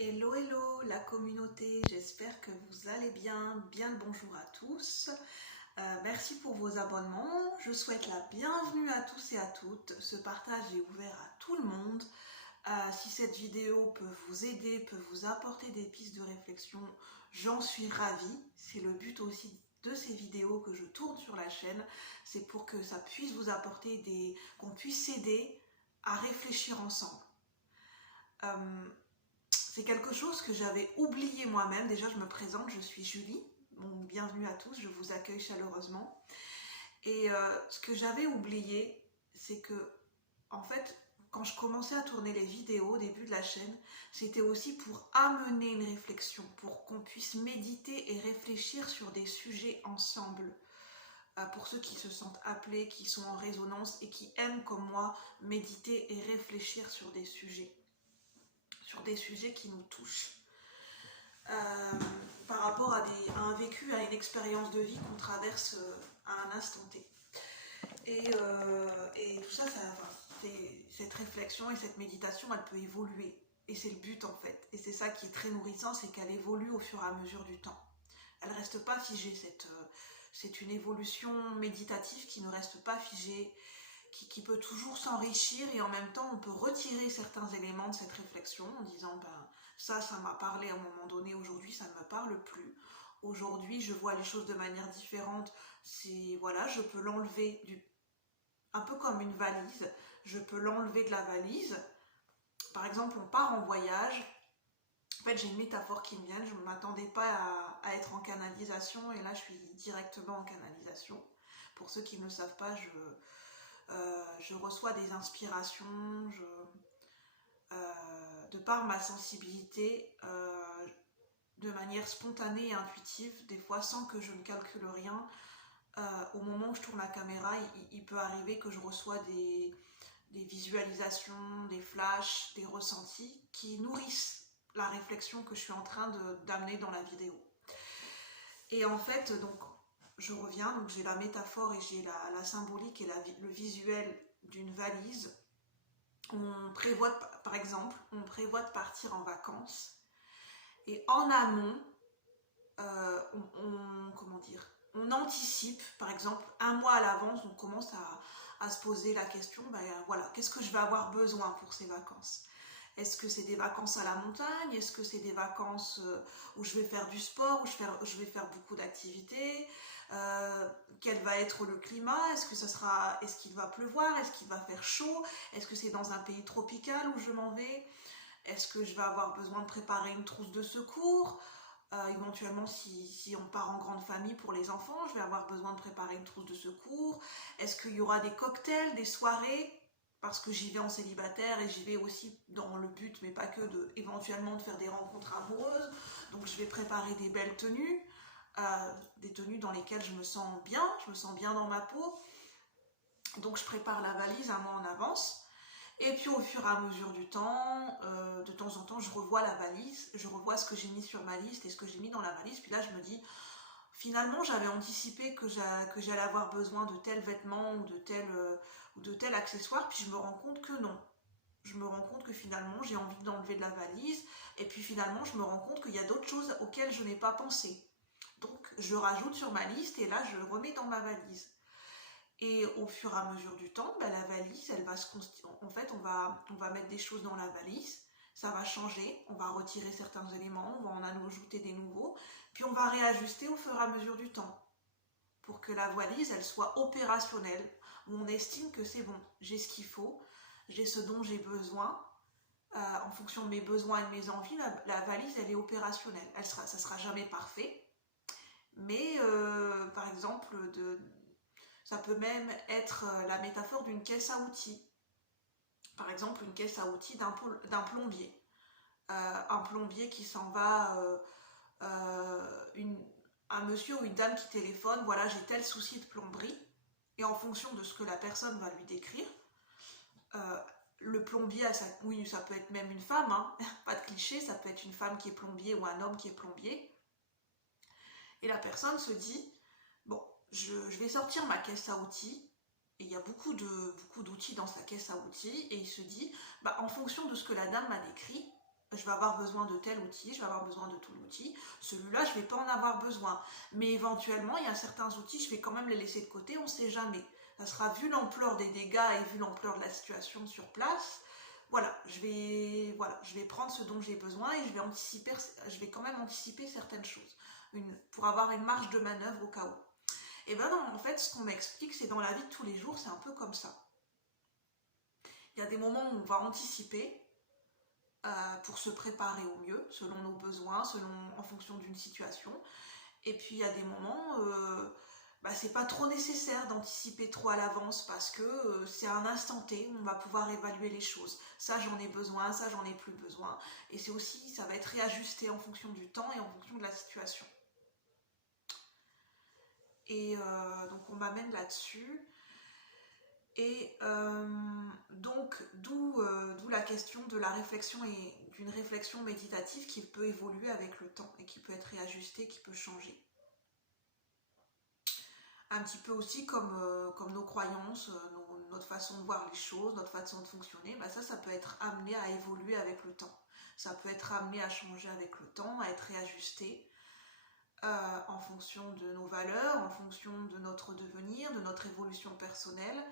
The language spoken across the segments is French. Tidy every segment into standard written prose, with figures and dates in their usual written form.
Hello, hello la communauté, j'espère que vous allez bien, bien le bonjour à tous. Merci pour vos abonnements, je souhaite la bienvenue à tous et à toutes. Ce partage est ouvert à tout le monde. Si cette vidéo peut vous aider, peut vous apporter des pistes de réflexion, j'en suis ravie. C'est le but aussi de ces vidéos que je tourne sur la chaîne, c'est pour que ça puisse vous apporter qu'on puisse s'aider à réfléchir ensemble. C'est quelque chose que j'avais oublié moi-même. Déjà, je me présente, je suis Julie. Bon, bienvenue à tous, je vous accueille chaleureusement. Et ce que j'avais oublié, c'est que, en fait, quand je commençais à tourner les vidéos au début de la chaîne, c'était aussi pour amener une réflexion, pour qu'on puisse méditer et réfléchir sur des sujets ensemble. Pour ceux qui se sentent appelés, qui sont en résonance et qui aiment, comme moi, méditer et réfléchir sur des sujets qui nous touchent. Par rapport à un vécu, à une expérience de vie qu'on traverse à un instant T. Et tout ça, cette réflexion et cette méditation, elle peut évoluer. Et c'est le but en fait. Et c'est ça qui est très nourrissant, c'est qu'elle évolue au fur et à mesure du temps. Elle ne reste pas figée. C'est une évolution méditative qui ne reste pas figée, qui peut toujours s'enrichir, et en même temps on peut retirer certains éléments de cette réflexion en disant ça m'a parlé à un moment donné, aujourd'hui ça ne me parle plus, aujourd'hui je vois les choses de manière différente. Voilà, je peux l'enlever, un peu comme une valise, je peux l'enlever de la valise. Par exemple, on part en voyage. En fait, j'ai une métaphore qui me vient, je ne m'attendais pas à être en canalisation, et là je suis directement en canalisation. Pour ceux qui ne le savent pas, je reçois des inspirations, de par ma sensibilité, de manière spontanée et intuitive, des fois sans que je ne calcule rien. Au moment où je tourne la caméra, il peut arriver que je reçois des visualisations, des flashs, des ressentis qui nourrissent la réflexion que je suis en train d'amener dans la vidéo. Et en fait, donc, je reviens, donc j'ai la métaphore et j'ai la symbolique et le visuel d'une valise. On prévoit, par exemple, on prévoit de partir en vacances, et en amont, on anticipe, par exemple, un mois à l'avance, on commence à se poser la question, voilà, qu'est-ce que je vais avoir besoin pour ces vacances ? Est-ce que c'est des vacances à la montagne ? Est-ce que c'est des vacances où je vais faire du sport, où je vais faire beaucoup d'activités ? Quel va être le climat ? Est-ce qu'il va pleuvoir ? Est-ce qu'il va faire chaud ? Est-ce que c'est dans un pays tropical où je m'en vais ? Est-ce que je vais avoir besoin de préparer une trousse de secours ? Éventuellement, si on part en grande famille pour les enfants, je vais avoir besoin de préparer une trousse de secours. Est-ce qu'il y aura des cocktails, des soirées ? Parce que j'y vais en célibataire et j'y vais aussi dans le but, mais pas que, éventuellement de faire des rencontres amoureuses. Donc je vais préparer des belles tenues, des tenues dans lesquelles je me sens bien dans ma peau. Donc je prépare la valise un mois en avance. Et puis au fur et à mesure du temps, de temps en temps, je revois la valise, je revois ce que j'ai mis sur ma liste et ce que j'ai mis dans la valise. Puis là, je me dis, finalement, j'avais anticipé que j'allais avoir besoin de tels vêtements ou de tel accessoire, puis je me rends compte que non. Je me rends compte que finalement, j'ai envie d'enlever de la valise, et puis finalement, je me rends compte qu'il y a d'autres choses auxquelles je n'ai pas pensé. Donc, je rajoute sur ma liste, et là, je le remets dans ma valise. Et au fur et à mesure du temps, la valise, elle va se constituer. En fait, on va mettre des choses dans la valise, ça va changer, on va retirer certains éléments, on va en ajouter des nouveaux, puis on va réajuster au fur et à mesure du temps pour que la valise, elle soit opérationnelle, où on estime que c'est bon, j'ai ce qu'il faut, j'ai ce dont j'ai besoin, en fonction de mes besoins et de mes envies, la valise, elle est opérationnelle. Ça sera jamais parfait, mais par exemple, ça peut même être la métaphore d'une caisse à outils. Par exemple, une caisse à outils d'un plombier. Un plombier qui s'en va, un monsieur ou une dame qui téléphone, voilà, j'ai tel souci de plomberie, et en fonction de ce que la personne va lui décrire, le plombier, oui, ça peut être même une femme, hein, pas de cliché, ça peut être une femme qui est plombier ou un homme qui est plombier, et la personne se dit, bon, je vais sortir ma caisse à outils, et il y a beaucoup d'outils dans sa caisse à outils, et il se dit, en fonction de ce que la dame m'a décrit, je vais avoir besoin de tel outil, je vais avoir besoin de tout l'outil. Celui-là, je ne vais pas en avoir besoin. Mais éventuellement, il y a certains outils, je vais quand même les laisser de côté, on ne sait jamais. Ça sera vu l'ampleur des dégâts et vu l'ampleur de la situation sur place. Voilà, je vais prendre ce dont j'ai besoin et je vais quand même anticiper certaines choses pour avoir une marge de manœuvre au cas où. Et bien non, en fait, ce qu'on m'explique, c'est dans la vie de tous les jours, c'est un peu comme ça. Il y a des moments où on va anticiper pour se préparer au mieux, selon nos besoins, en fonction d'une situation. Et puis il y a des moments, c'est pas trop nécessaire d'anticiper trop à l'avance parce que c'est à un instant T, on va pouvoir évaluer les choses. Ça j'en ai besoin, ça j'en ai plus besoin. Et c'est aussi, ça va être réajusté en fonction du temps et en fonction de la situation. Et donc on m'amène là-dessus. Et donc d'où la question de la réflexion et d'une réflexion méditative qui peut évoluer avec le temps et qui peut être réajustée, qui peut changer. Un petit peu aussi comme nos croyances, notre façon de voir les choses, notre façon de fonctionner, ça peut être amené à évoluer avec le temps. Ça peut être amené à changer avec le temps, à être réajusté en fonction de nos valeurs, en fonction de notre devenir, de notre évolution personnelle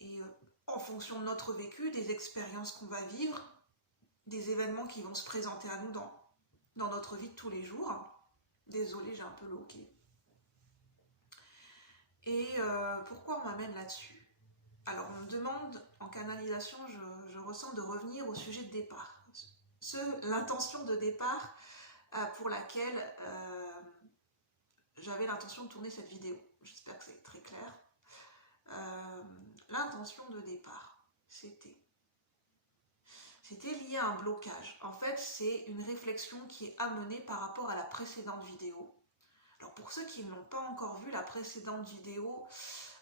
et en fonction de notre vécu, des expériences qu'on va vivre, des événements qui vont se présenter à nous dans notre vie de tous les jours. Désolée, j'ai un peu loqué. Et pourquoi on m'amène là-dessus? Alors, on me demande, en canalisation, je ressens de revenir au sujet de départ. L'intention de départ pour laquelle j'avais l'intention de tourner cette vidéo. J'espère que c'est très clair. L'intention de départ, c'était lié à un blocage. En fait, c'est une réflexion qui est amenée par rapport à la précédente vidéo. Alors pour ceux qui ne l'ont pas encore vu, la précédente vidéo,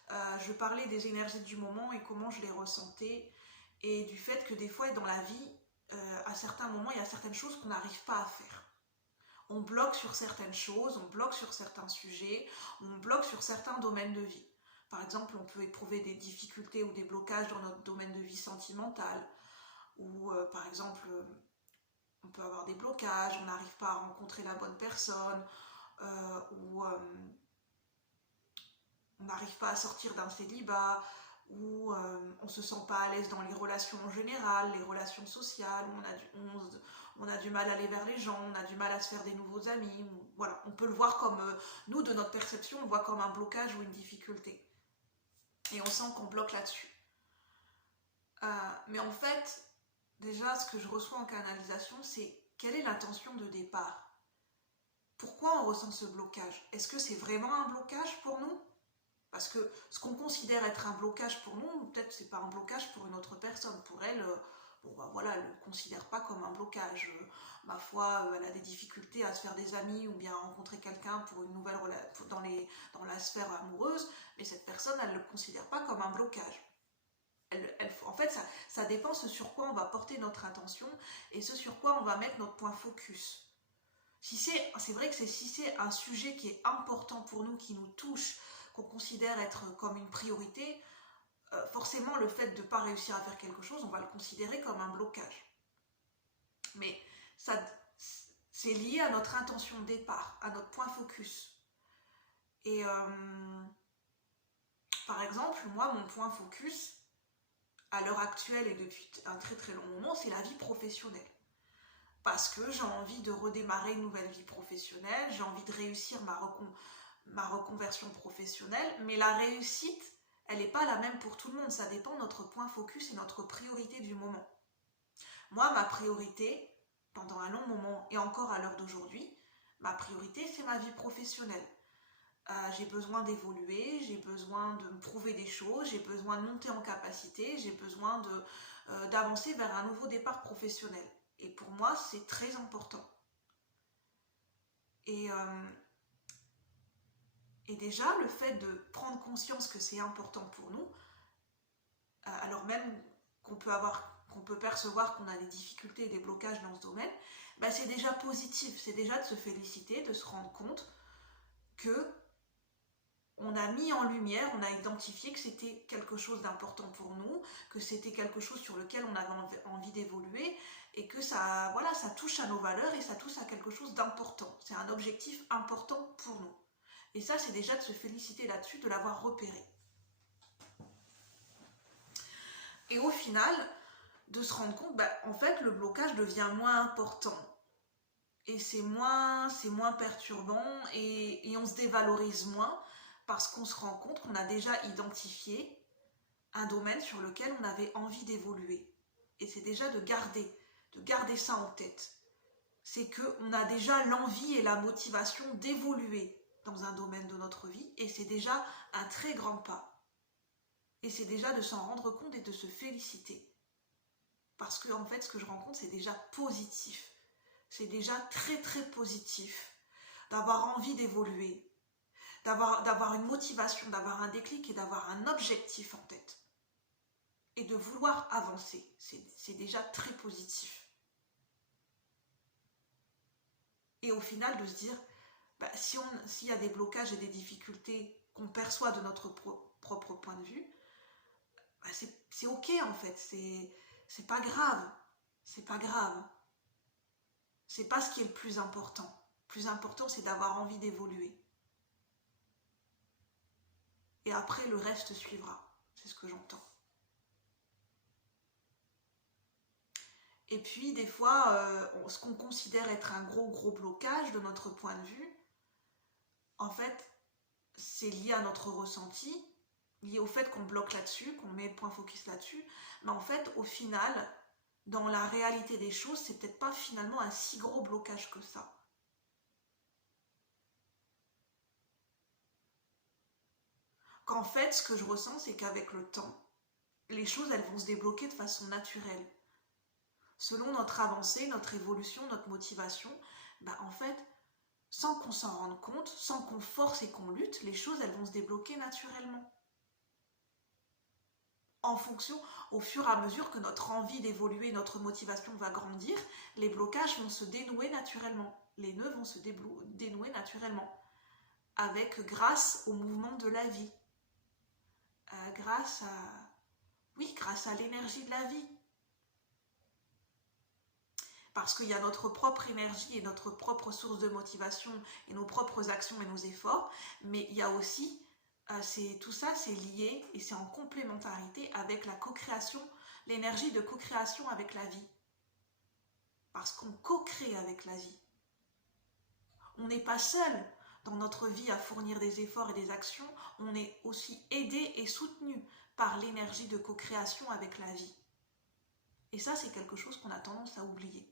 je parlais des énergies du moment et comment je les ressentais et du fait que des fois dans la vie, à certains moments, il y a certaines choses qu'on n'arrive pas à faire. On bloque sur certaines choses, on bloque sur certains sujets, on bloque sur certains domaines de vie. Par exemple, on peut éprouver des difficultés ou des blocages dans notre domaine de vie sentimental, ou par exemple, on peut avoir des blocages, on n'arrive pas à rencontrer la bonne personne, ou on n'arrive pas à sortir d'un célibat, ou on ne se sent pas à l'aise dans les relations en général, les relations sociales, on a du mal à aller vers les gens, on a du mal à se faire des nouveaux amis. Voilà, on peut le voir comme, nous de notre perception, on le voit comme un blocage ou une difficulté. Et on sent qu'on bloque là-dessus. Mais en fait, déjà, ce que je reçois en canalisation, c'est quelle est l'intention de départ? Pourquoi on ressent ce blocage? Est-ce que c'est vraiment un blocage pour nous? Parce que ce qu'on considère être un blocage pour nous, peut-être c'est pas un blocage pour une autre personne. Pour elle, elle ne le considère pas comme un blocage. Ma foi, elle a des difficultés à se faire des amis ou bien à rencontrer quelqu'un pour une nouvelle relation dans la sphère amoureuse, mais cette personne, elle ne le considère pas comme un blocage. En fait, ça dépend ce sur quoi on va porter notre attention et ce sur quoi on va mettre notre point focus. C'est vrai que si c'est un sujet qui est important pour nous, qui nous touche, qu'on considère être comme une priorité, forcément le fait de ne pas réussir à faire quelque chose, on va le considérer comme un blocage. Mais c'est lié à notre intention de départ, à notre point focus. Et par exemple, moi, mon point focus, à l'heure actuelle et depuis un très très long moment, c'est la vie professionnelle. Parce que j'ai envie de redémarrer une nouvelle vie professionnelle, j'ai envie de réussir ma reconversion professionnelle, mais la réussite, elle n'est pas la même pour tout le monde, ça dépend de notre point focus et notre priorité du moment. Moi, ma priorité, pendant un long moment et encore à l'heure d'aujourd'hui, ma priorité, c'est ma vie professionnelle. J'ai besoin d'évoluer, j'ai besoin de me prouver des choses, j'ai besoin de monter en capacité, j'ai besoin d'avancer vers un nouveau départ professionnel. Et pour moi, c'est très important. Et déjà, le fait de prendre conscience que c'est important pour nous, alors même qu'on peut percevoir qu'on a des difficultés et des blocages dans ce domaine, c'est déjà positif, c'est déjà de se féliciter, de se rendre compte que on a mis en lumière, on a identifié que c'était quelque chose d'important pour nous, que c'était quelque chose sur lequel on avait envie d'évoluer, et que ça, voilà, ça touche à nos valeurs et ça touche à quelque chose d'important. C'est un objectif important pour nous. Et ça, c'est déjà de se féliciter là-dessus, de l'avoir repéré. Et au final, de se rendre compte, en fait, le blocage devient moins important. Et c'est moins perturbant et on se dévalorise moins parce qu'on se rend compte qu'on a déjà identifié un domaine sur lequel on avait envie d'évoluer. Et c'est déjà de garder ça en tête. C'est qu'on a déjà l'envie et la motivation d'évoluer dans un domaine de notre vie et c'est déjà un très grand pas. Et c'est déjà de s'en rendre compte et de se féliciter. Parce que en fait, ce que je rencontre, c'est déjà positif. C'est déjà très très positif d'avoir envie d'évoluer, d'avoir une motivation, d'avoir un déclic et d'avoir un objectif en tête. Et de vouloir avancer. C'est déjà très positif. Et au final, de se dire, s'il y a des blocages et des difficultés qu'on perçoit de notre propre point de vue, c'est ok en fait, c'est pas grave, c'est pas grave. C'est pas ce qui est le plus important. Le plus important, c'est d'avoir envie d'évoluer. Et après, le reste suivra. C'est ce que j'entends. Et puis, des fois, ce qu'on considère être un gros blocage de notre point de vue, en fait, c'est lié à notre ressenti, lié au fait qu'on bloque là-dessus, qu'on met le point focus là-dessus. Mais en fait, au final, dans la réalité des choses, c'est peut-être pas finalement un si gros blocage que ça. Qu'en fait, ce que je ressens, c'est qu'avec le temps, les choses, elles vont se débloquer de façon naturelle. Selon notre avancée, notre évolution, notre motivation, en fait, sans qu'on s'en rende compte, sans qu'on force et qu'on lutte, les choses, elles vont se débloquer naturellement. En fonction, au fur et à mesure que notre envie d'évoluer, notre motivation va grandir, les blocages vont se dénouer naturellement. Les nœuds vont se dénouer naturellement. Grâce au mouvement de la vie. Grâce à l'énergie de la vie. Parce qu'il y a notre propre énergie et notre propre source de motivation et nos propres actions et nos efforts, mais il y a aussi, tout ça c'est lié et c'est en complémentarité avec la co-création, l'énergie de co-création avec la vie. Parce qu'on co-crée avec la vie. On n'est pas seul dans notre vie à fournir des efforts et des actions, on est aussi aidé et soutenu par l'énergie de co-création avec la vie. Et ça, c'est quelque chose qu'on a tendance à oublier.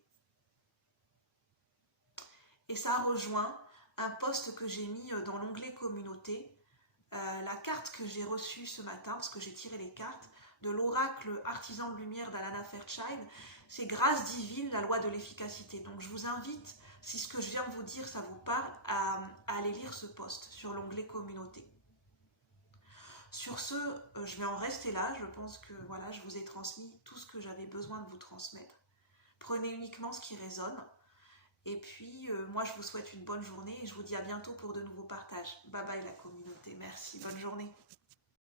Et ça rejoint un post que j'ai mis dans l'onglet communauté, la carte que j'ai reçue ce matin, parce que j'ai tiré les cartes, de l'oracle artisan de lumière d'Alana Fairchild, c'est grâce divine, la loi de l'efficacité. Donc je vous invite, si ce que je viens de vous dire, ça vous parle, à aller lire ce post sur l'onglet communauté. Sur ce, je vais en rester là. Je pense que voilà, je vous ai transmis tout ce que j'avais besoin de vous transmettre. Prenez uniquement ce qui résonne. Et puis, moi, je vous souhaite une bonne journée et je vous dis à bientôt pour de nouveaux partages. Bye bye la communauté. Merci. Bonne journée.